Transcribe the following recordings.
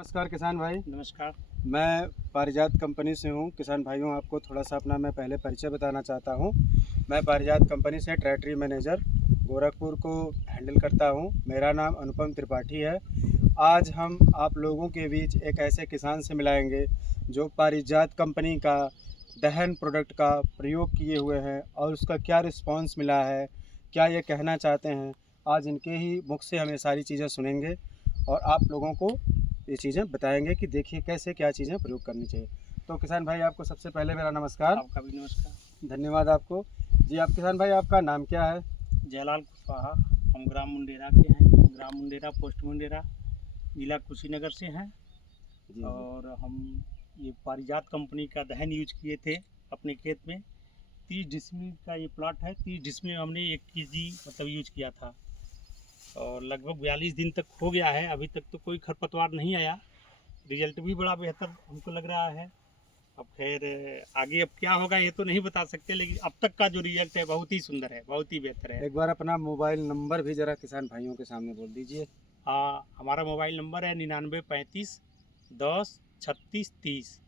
नमस्कार किसान भाई। नमस्कार। मैं पारिजात कंपनी से हूँ। किसान भाइयों, आपको थोड़ा सा अपना मैं पहले परिचय बताना चाहता हूँ। मैं पारिजात कंपनी से टेरिटरी मैनेजर गोरखपुर को हैंडल करता हूँ। मेरा नाम अनुपम त्रिपाठी है। आज हम आप लोगों के बीच एक ऐसे किसान से मिलाएंगे जो पारिजात कंपनी का दहन प्रोडक्ट का प्रयोग किए हुए हैं और उसका क्या रिस्पॉन्स मिला है, क्या ये कहना चाहते हैं। आज इनके ही मुख से हम ये सारी चीज़ें सुनेंगे और आप लोगों को ये चीज़ें बताएंगे कि देखिए कैसे क्या चीज़ें प्रयोग करनी चाहिए। तो किसान भाई, आपको सबसे पहले मेरा नमस्कार। आपका भी नमस्कार। धन्यवाद आपको जी। आप किसान भाई, आपका नाम क्या है? जयलाल कुशवाहा। हम ग्राम मुंडेरा के हैं। ग्राम मुंडेरा, पोस्ट मुंडेरा, जिला कुशीनगर से हैं। जी। और हम ये पारिजात कंपनी का दहन यूज किए थे अपने खेत में। 30 डिसमिल का ये प्लॉट है। 30 डिसमिल में हमने 1 kg मतलब यूज किया था और लगभग 42 दिन तक हो गया है। अभी तक तो कोई खरपतवार नहीं आया। रिजल्ट भी बड़ा बेहतर हमको लग रहा है। अब खैर आगे अब क्या होगा ये तो नहीं बता सकते, लेकिन अब तक का जो रिजल्ट है बहुत ही सुंदर है, बहुत ही बेहतर है। एक बार अपना मोबाइल नंबर भी ज़रा किसान भाइयों के सामने बोल दीजिए। हमारा मोबाइल नंबर है 99 35 10 36 30।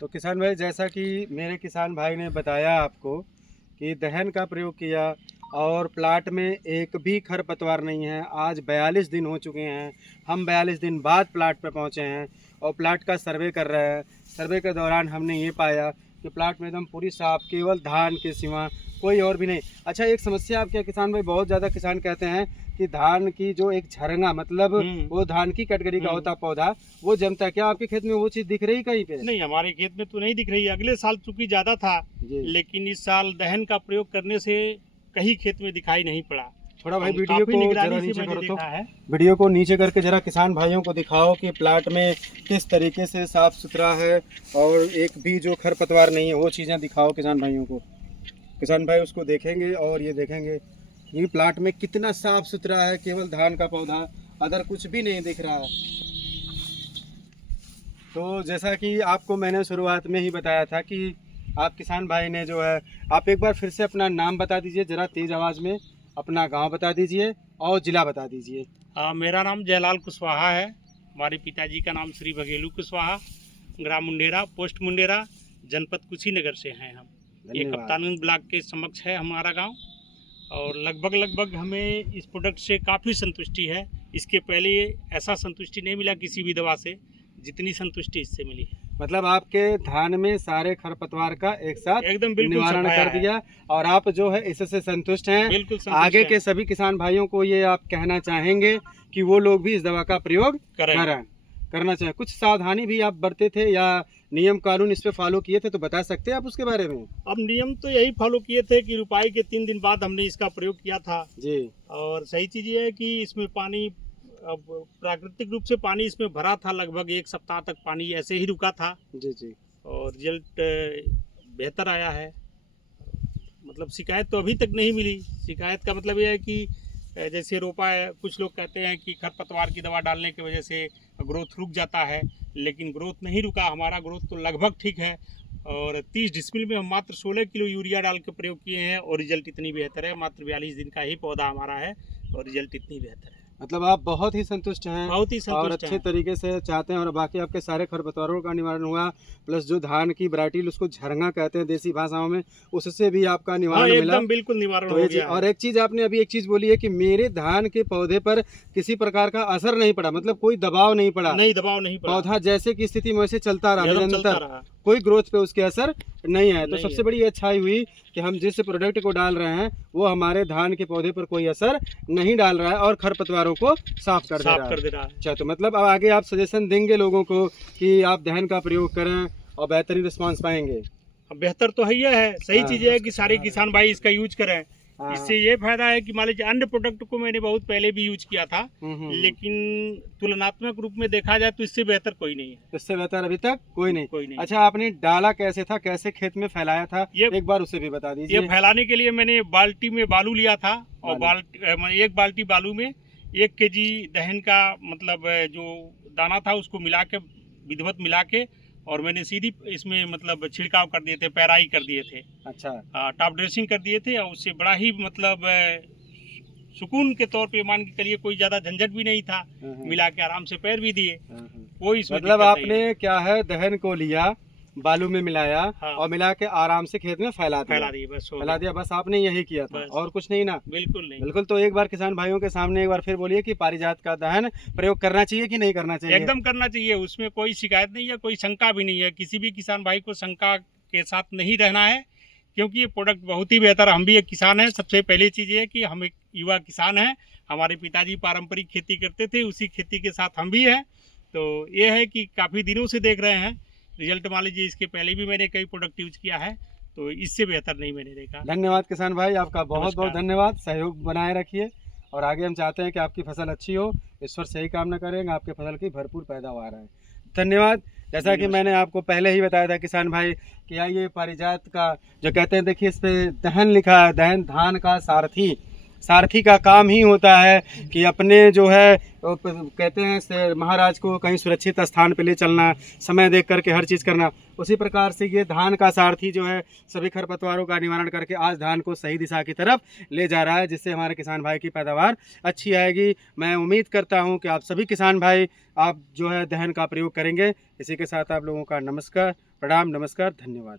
तो किसान भाई, जैसा कि मेरे किसान भाई ने बताया आपको कि दहन का प्रयोग किया और प्लाट में एक भी खरपतवार नहीं है। आज 42 दिन हो चुके हैं। हम 42 दिन बाद प्लाट पर पहुंचे हैं और प्लाट का सर्वे कर रहे हैं। सर्वे के दौरान हमने ये पाया कि प्लाट में एकदम पूरी साफ, केवल धान के सिवा कोई और भी नहीं। अच्छा, एक समस्या आपके किसान भाई, बहुत ज़्यादा किसान कहते हैं कि धान की जो एक झरना, मतलब वो धान की कैटेगरी का होता पौधा, वो जमता है। क्या आपके खेत में वो चीज़ दिख रही कहीं पे? नहीं, हमारे खेत में तो नहीं दिख रही है। अगले साल चूंकि ज़्यादा था, लेकिन इस साल दहन का प्रयोग करने से कहीं खेत में दिखाई नहीं पड़ा। थोड़ा भाई वीडियो को जरा नीचे करो तो, वीडियो को नीचे करके जरा किसान भाइयों को दिखाओ कि प्लाट में किस तरीके से साफ सुथरा है और एक भी जो खरपतवार नहीं है, वो चीज़ें दिखाओ किसान भाइयों को। किसान भाई उसको देखेंगे और ये देखेंगे कि प्लाट में कितना साफ सुथरा है, केवल धान का पौधा, अदर कुछ भी नहीं दिख रहा है। तो जैसा कि आपको मैंने शुरुआत में ही बताया था कि आप किसान भाई ने जो है, आप एक बार फिर से अपना नाम बता दीजिए ज़रा तेज़ आवाज़ में, अपना गांव बता दीजिए और ज़िला बता दीजिए। मेरा नाम जयलाल कुशवाहा है। हमारे पिताजी का नाम श्री बघेलू कुशवाहा। ग्राम मुंडेरा, पोस्ट मुंडेरा, जनपद कुशीनगर से हैं हम। ये कप्तानगंज ब्लॉक के समक्ष है हमारा गांव। और लगभग हमें इस प्रोडक्ट से काफ़ी संतुष्टि है। इसके पहले ऐसा संतुष्टि नहीं मिला किसी भी दवा से जितनी संतुष्टि इससे मिली है। मतलब आपके धान में सारे खरपतवार का एक साथ एकदम बिल्कुल निवारण कर दिया और आप जो है इससे संतुष्ट हैं। बिल्कुल आगे के सभी किसान भाइयों को ये आप कहना चाहेंगे कि वो लोग भी इस दवा का प्रयोग करना चाहिए। कुछ सावधानी भी आप बरते थे या नियम कानून इस पे फॉलो किए थे, तो बता सकते हैं आप उसके बारे में? अब नियम तो यही फॉलो किए थे कि रुपाई के 3 दिन बाद हमने इसका प्रयोग किया था जी। और सही चीज़ ये है कि इसमें पानी, अब प्राकृतिक रूप से पानी इसमें भरा था। लगभग 1 सप्ताह तक पानी ऐसे ही रुका था। जी जी। और रिजल्ट बेहतर आया है। मतलब शिकायत तो अभी तक नहीं मिली। शिकायत का मतलब ये है कि जैसे रोपा है, कुछ लोग कहते हैं कि खरपतवार की दवा डालने की वजह से ग्रोथ रुक जाता है, लेकिन ग्रोथ नहीं रुका। हमारा ग्रोथ तो लगभग ठीक है। और 30 डिसमिल में हम मात्र 16 किलो यूरिया डाल के प्रयोग किए हैं और रिजल्ट इतनी बेहतर है। मात्र 42 दिन का ही पौधा हमारा है और रिजल्ट इतनी बेहतर है। मतलब आप बहुत ही संतुष्ट हैं, बहुत ही संतुष्ट और अच्छे तरीके से चाहते हैं। और बाकी आपके सारे खरपतवारों का निवारण हुआ, प्लस जो धान की वैरायटी उसको झरना कहते हैं देसी भाषाओं में, उससे भी आपका निवारण मिला। एकदम बिल्कुल निवारण हो गया। और एक चीज आपने अभी एक चीज बोली है कि मेरे धान के पौधे पर किसी प्रकार का असर नहीं पड़ा, मतलब कोई दबाव नहीं पड़ा। नहीं, दबाव नहीं पड़ा। पौधा जैसे की स्थिति में वैसे चलता रहा निरंतर, कोई ग्रोथ पे उसके असर नहीं आया। तो सबसे बड़ी अच्छाई हुई कि हम जिस प्रोडक्ट को डाल रहे हैं वो हमारे धान के पौधे पर कोई असर नहीं डाल रहा है और खरपतवारों को साफ कर दे रहा है। अच्छा, तो मतलब अब आगे आप सजेशन देंगे लोगों को कि आप दहन का प्रयोग करें और बेहतरीन रिस्पांस पाएंगे? बेहतर तो है। सही चीज़ है कि सारे किसान भाई इसका यूज करें। इससे ये फायदा है कि मान लीजिए अन्य प्रोडक्ट को मैंने बहुत पहले भी यूज किया था, लेकिन तुलनात्मक रूप में देखा जाए तो इससे बेहतर कोई नहीं है। इससे बेहतर अभी तक कोई नहीं। अच्छा, आपने डाला कैसे था, कैसे खेत में फैलाया था, एक बार उसे भी बता दीजिए। ये फैलाने के लिए मैंने बाल्टी में बालू लिया था और एक बाल्टी बालू में 1 kg दहन का मतलब जो दाना था उसको मिला के, विधिवत मिला के, और मैंने सीधी इसमें मतलब छिड़काव कर दिए थे, पैराई कर दिए थे। अच्छा। टॉप ड्रेसिंग कर दिए थे और उससे बड़ा ही मतलब सुकून के तौर पे मान के चलिए, कोई ज़्यादा झंझट भी नहीं था। मिला के आराम से पैर भी दिए। कोई इसमें मतलब दिक्कत नहीं है। आपने क्या है, दहन को लिया, बालू में मिलाया हाँ। और मिला के आराम से खेत में फैला फैला दिया। दी बस हो फैला गया। दिया, बस आपने यही किया था बस। और कुछ नहीं ना? बिल्कुल नहीं। बिल्कुल। तो एक बार किसान भाइयों के सामने एक बार फिर बोलिए कि पारिजात का दहन प्रयोग करना चाहिए कि नहीं करना चाहिए? एकदम करना चाहिए, उसमें कोई शिकायत नहीं है, कोई शंका भी नहीं है। किसी भी किसान भाई को शंका के साथ नहीं रहना है, क्योंकि ये प्रोडक्ट बहुत ही बेहतर। हम भी एक किसान हैं। सबसे पहली चीज़ ये है कि हम एक युवा किसान हैं। हमारे पिताजी पारंपरिक खेती करते थे, उसी खेती के साथ हम भी हैं। तो ये है कि काफ़ी दिनों से देख रहे हैं रिजल्ट। मान लीजिए इसके पहले भी मैंने कई प्रोडक्ट यूज किया है, तो इससे बेहतर नहीं मैंने देखा। धन्यवाद किसान भाई, आपका बहुत बहुत नमस्कार। धन्यवाद। सहयोग बनाए रखिए और आगे हम चाहते हैं कि आपकी फसल अच्छी हो। ईश्वर से ही कामना करेंगे आपके फसल की भरपूर पैदावार है। धन्यवाद। जैसा कि मैंने आपको पहले ही बताया था किसान भाई कि आइए पारिजात का जो कहते हैं, देखिए इस पे दहन लिखा है, दहन धान का सारथी। सारथी का काम ही होता है कि अपने जो है कहते हैं महाराज को कहीं सुरक्षित स्थान पे ले चलना, समय देख करके हर चीज़ करना। उसी प्रकार से ये धान का सारथी जो है सभी खरपतवारों का निवारण करके आज धान को सही दिशा की तरफ ले जा रहा है, जिससे हमारे किसान भाई की पैदावार अच्छी आएगी। मैं उम्मीद करता हूँ कि आप सभी किसान भाई आप जो है दहन का प्रयोग करेंगे। इसी के साथ आप लोगों का नमस्कार, प्रणाम, नमस्कार, धन्यवाद।